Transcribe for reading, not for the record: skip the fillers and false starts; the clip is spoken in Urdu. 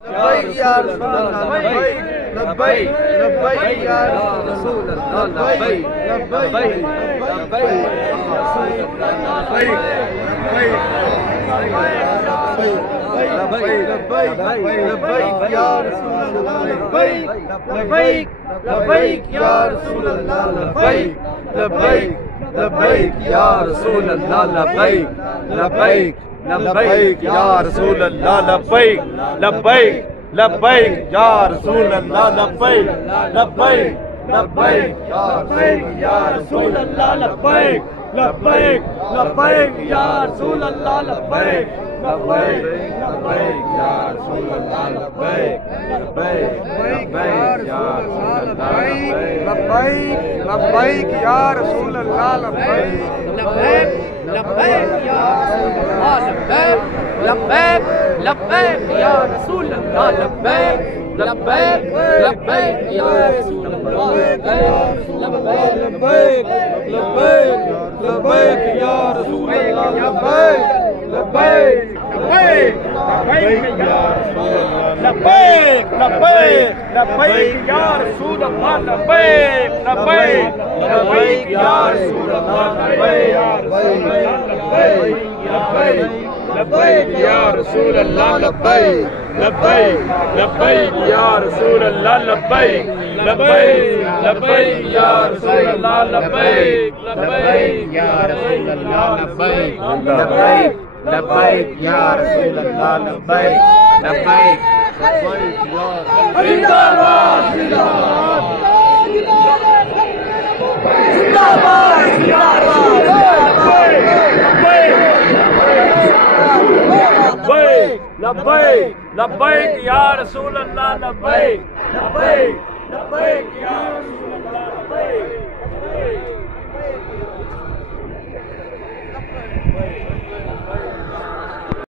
لبیک یا رسول اللہ لبیک لبیک لبیک یا رسول اللہ لبیک لبیک لبیک لبیک یا رسول اللہ لبیک لبیک لبیک یا رسول اللہ لبیک لبیک لبیک یا رسول اللہ لبیک لبیک لبیک یا رسول اللہ لبیک لبیک لبیک یا رسول اللہ لبیک لبیک لبیک یا رسول اللہ لبیک لبیک لبیک یا رسول اللہ لبیک لبیک لبیک یا رسول اللہ لبیک لبیک لبیک یا رسول اللہ لبیک لبیک یا رسول اللہ لبیک لبیک لبیک یا رسول اللہ لبیک لبیک لبیک یا رسول اللہ لبیک لبیک لبیک یا رسول اللہ لبیک لبیک لبیک لبیک یا رسول اللہ لبیک لبیک لبیک لبیک لبیک لبیک یا رسول اللہ لبیک لبیک لبیک یا رسول اللہ لبیک یا رسول اللہ لبیک لبیک لبیک یا رسول اللہ لبیک لبیک لبیک یا رسول اللہ لبیک لبیک یا رسول اللہ لبیک لبیک لبیک یا رسول اللہ لبیک لبیک زندہ باد زندہ باد لبیک لبیک یا رسول اللہ لبیک لبیک لبیک یا